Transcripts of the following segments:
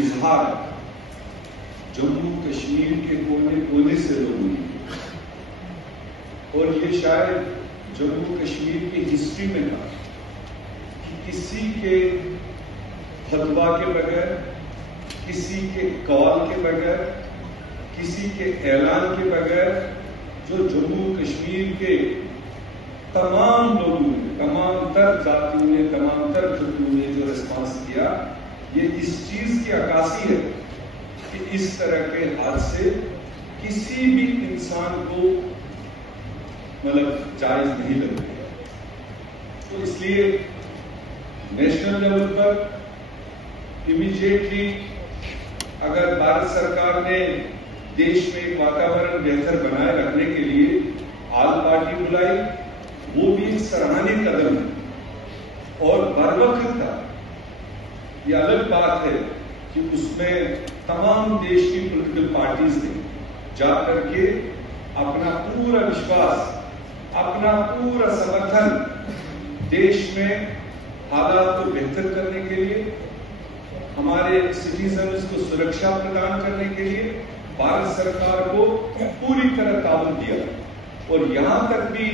اظہار جموں کشمیر کے کونے کونے سے لوگوں نے، اور یہ شاید جموں کشمیر کی ہسٹری میں تھا کہ کسی کے فتویٰ کے بغیر، کسی کے کال کے بغیر، کسی کے اعلان کے بغیر جو جموں کشمیر کے تمام لوگوں نے، تمام تر ذاتیوں نے، تمام تر گروہوں نے جو ریسپانس کیا، یہ اس چیز کی عکاسی ہے کہ اس طرح کے حادثے کسی بھی انسان کو جائز نہیں لگتے. تو اس لیے نیشنل لیول پر امیڈیٹلی اگر بھارت سرکار نے دیش میں ایک واتاورن بہتر بنائے رکھنے کے لیے آل پارٹی بلائی، وہ بھی ایک سراہنی قدم ہے اور بروقت تھا. یہ الگ بات ہے کہ اس میں تمام دیش کی پولیٹیکل پارٹیز نے جا کر کے اپنا پورا وشواس، اپنا پورا سمرتھن دیش میں حالات کو بہتر کرنے کے لیے، ہمارے سٹیزنز کو سرکشا پردان کرنے کے لیے بھارت سرکار کو پوری طرح تعاون دیا. اور یہاں تک بھی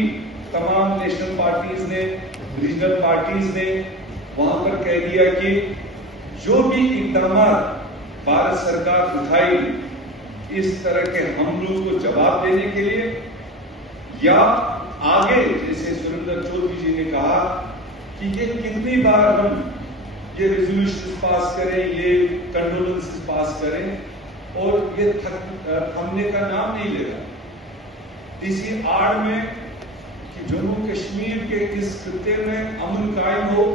تمام نیشنل پارٹیز نے، ریجنل پارٹیز نے وہاں پر کہہ دیا کہ جو بھی اقدامات بھارت سرکار اٹھائی اس طرح کے حملوں کو جواب دینے کے لیے، یا آگے جیسے سریندر چودھری جی نے کہا کہ یہ کتنی بار ہم یہ ریزولوشن پاس کریں، یہ کنڈولنس پاس کریں اور یہ تھمنے کا نام نہیں لے رہا. اسی آڑ میں کہ جموں کشمیر کے اس خطے میں امن قائم ہو،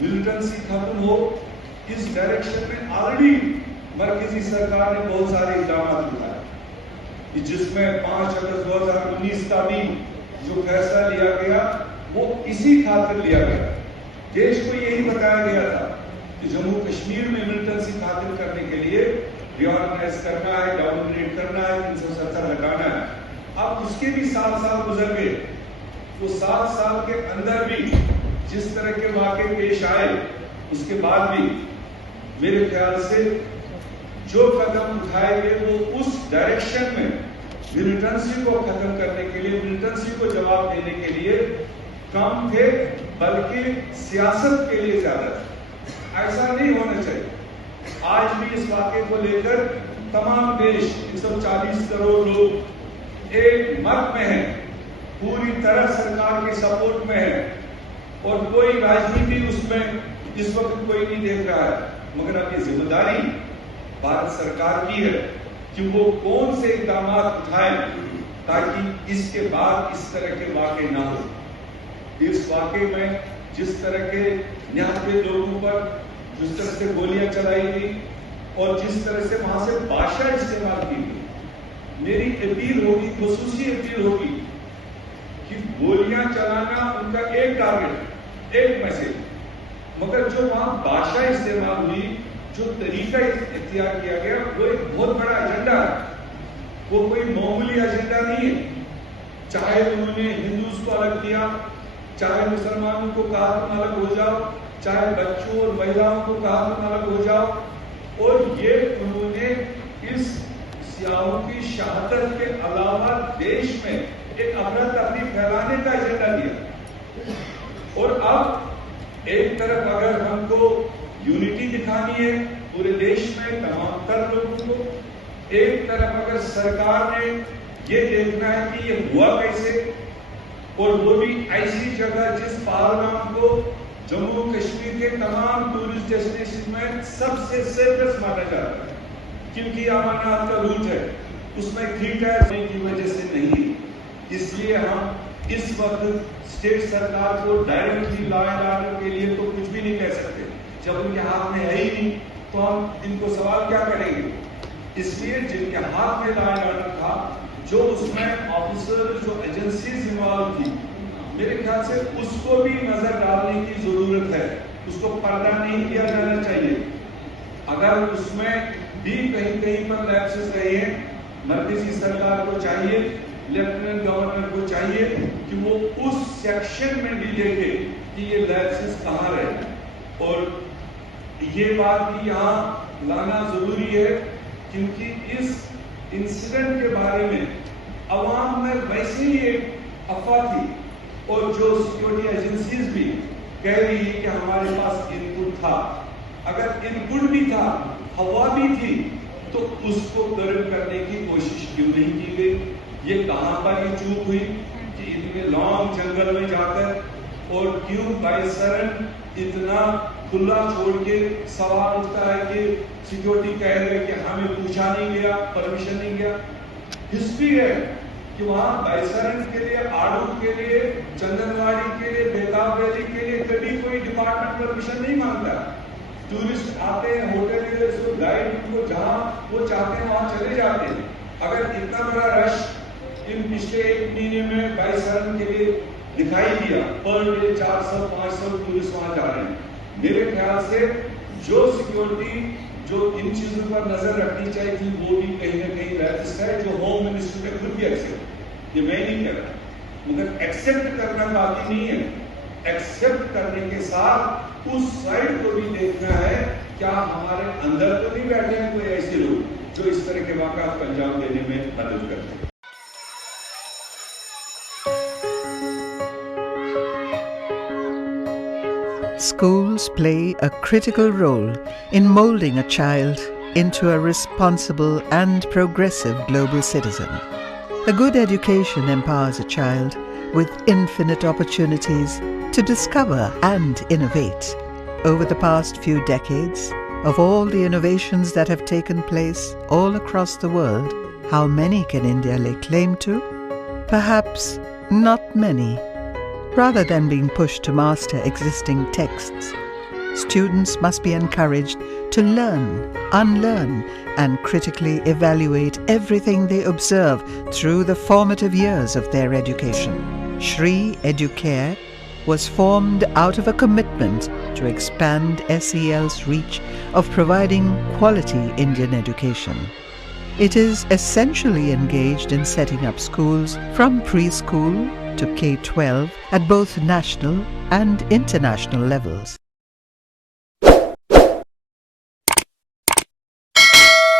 ملیٹنسی ختم ہو، اس ڈائریکشن میں آلریڈی مرکزی سرکار نے بہت سارے اقدامات اٹھائے، جس میں 5 اگست 2019 کا بھی جو فیصلہ لیا گیا وہ اسی خاطر لیا گیا. دیش کو یہی بتایا گیا تھا کہ جموں کشمیر میں ملیٹنسی ختم کرنے کے لیے ری آرگنائز کرنا ہے، ڈاؤن گریڈ کرنا ہے، 370 ہٹانا ہے. اب اس کے بھی 7 سال گزر گئے. وہ 7 سال کے اندر بھی جس طرح کے واقعے پیش آئے، اس کے بعد بھی میرے خیال سے جو قدم اٹھائے گئے وہ اس ڈائریکشن میں ملیٹنسی کو ختم کرنے کے لیے، ملیٹنسی کو جواب دینے کے لیے کم تھے، بلکہ سیاست کے لیے زیادہ تھے. ایسا نہیں ہونا چاہیے. آج بھی اس واقعے کو لے کر تمام دیش 140 کروڑ لوگ ایک مت میں ہیں، پوری طرح سرکار کے سپورٹ میں ہے، اور کوئی راجنیتی اس میں اس وقت کوئی نہیں دیکھ رہا ہے. مگر اب یہ ذمہ داری بھارت سرکار کی ہے کہ وہ کون سے اقدامات اٹھائیں تاکہ اس کے بعد اس طرح کے واقع نہ ہو. اس واقعے میں جس طرح کے نہتے لوگوں پر جس طرح سے گولیاں چلائی گئی اور جس طرح سے وہاں سے بھاشا استعمال کی گئی، میری اپیل ہوگی، خصوصی اپیل ہوگی کہ گولیاں چلانا ان کا ایک ٹارگٹ، ایک میسج، مگر جو وہاں بھاشا استعمال ہوئی، جو طریقہ اختیار کیا گیا، وہ ایک بہت بڑا ایجنڈا ہے. وہ کوئی معمولی ایجنڈا نہیں ہے. چاہے انہوں نے ہندوز کو الگ کیا، چاہے مسلمانوں کو کہا تم الگ ہو جاؤ، چاہے بچوں اور مہیلاؤں کو کہا تم الگ ہو جاؤ، اور یہ انہوں نے اس سیاحوں کی شہادت کے علاوہ دیش میں ایک افراتفری پھیلانے کا ایجنڈا دیا. اور اب ایک طرف اگر ہم کو یونٹی دکھانی ہے پورے دیش میں تمام تر لوگوں کو، ایک طرف اگر سرکار نے یہ دیکھنا ہے کہ یہ ہوا کیسے، اور وہ بھی ایسی جگہ جس پہلگام کو جموں کشمیر کے تمام ٹورسٹ ڈیسٹینیشن میں سب سے سیفسٹ مانا جاتا ہے کیونکہ امرناتھ کا روٹ ہے، اس میں تھیٹر ہونے کی وجہ سے نہیں. اس لیے ہم اس وقت اسٹیٹ سرکار کو ڈائریکٹلی لا اینڈ آرڈر کے لیے تو کچھ بھی نہیں کہہ سکتے. جب ان کے ہاتھ میں ہے ہی نہیں تو ہم ان کو سوال کیا کریں گے. اس لیے جن کے ہاتھ میں لا اینڈ آرڈر تھا، جو اس میں آفیسر، جو ایجنسیز انوالو تھی، میرے خیال سے اس کو بھی نظر ڈالنے کی ضرورت ہے. اس کو پردہ نہیں کیا جانا چاہیے. اگر اس میں بھی کہیں پر لیپسز رہے ہیں، مرکزی سرکار کو چاہیے، لیفٹیننٹ گورنر کو چاہیے کہ وہ اس سیکشن میں بھی دیکھے کہ یہ لیپسز کہاں رہے. اور یہ بات بھی یہاں لانا ضروری ہے کیونکہ اس انسیڈنٹ کے بارے میں عوام میں ویسے ہی ایک افواہ تھی اور جو سیکورٹی ایجنسیز بھی کہہ رہی ہے کہ ہمارے پاس ان پٹ تھا. اگر ان پٹ بھی تھا, ہوا بھی تھی, تو اس کو کرب کرنے کی کوشش کیوں نہیں کی گئی؟ یہ کہاں پر یہ چوک ہوئی کہ اتنے لانگ جنگل میں جا کر اور کیوں بائیسرن اتنا کھلا چھوڑ کے سوال اٹھتا ہے کہ سیکورٹی کہہ رہے کہ ہمیں پوچھا نہیں گیا, پرمیشن نہیں گیا. ہسٹری ہے کہ وہاں بائیسرن کے لیے, آڑو کے لیے, چندنواڑی کے لیے, بیتاب ویلی کے لیے کبھی کوئی ڈپارٹمنٹ پرمیشن نہیں مانگتا. ٹورسٹ آتے ہیں, ہوٹل گائیڈ کو جہاں وہ چاہتے ہیں وہاں چلے جاتے ہیں. اگر اتنا بڑا رش ان پچھلے ایک مہینے میں بائیسرن کے لیے دکھائی دیا, پر ڈے 400-500 ٹورسٹ وہاں جا رہے ہیں, میرے خیال سے جو سیکورٹی جو ان چیزوں پر نظر رکھنی چاہیے تھی وہ بھی کہیں نہ کہیں رہتا ہے, جو ہوم منسٹر نے خود بھی ایکسپٹ, یہ میں نہیں کہہ رہا, مگر ایکسپٹ کرنا باقی نہیں ہے. ایکسپٹ کرنے کے ساتھ اس سائڈ کو بھی دیکھنا ہے, کیا ہمارے اندر تو نہیں بیٹھے ہیں کوئی ایسے لوگ جو اس طرح کے واقعات کو انجام دینے میں مدد کرتے ہیں. Schools play a critical role in molding a child into a responsible and progressive global citizen. A good education empowers a child with infinite opportunities to discover and innovate. Over the past few decades, of all the innovations that have taken place all across the world, how many can India lay claim to? Perhaps not many. Rather than being pushed to master existing texts, students must be encouraged to learn, unlearn, and critically evaluate everything they observe through the formative years of their education. Shri Educare was formed out of a commitment to expand SEL's reach of providing quality Indian education. It is essentially engaged in setting up schools from preschool to K-12 at both national and international levels.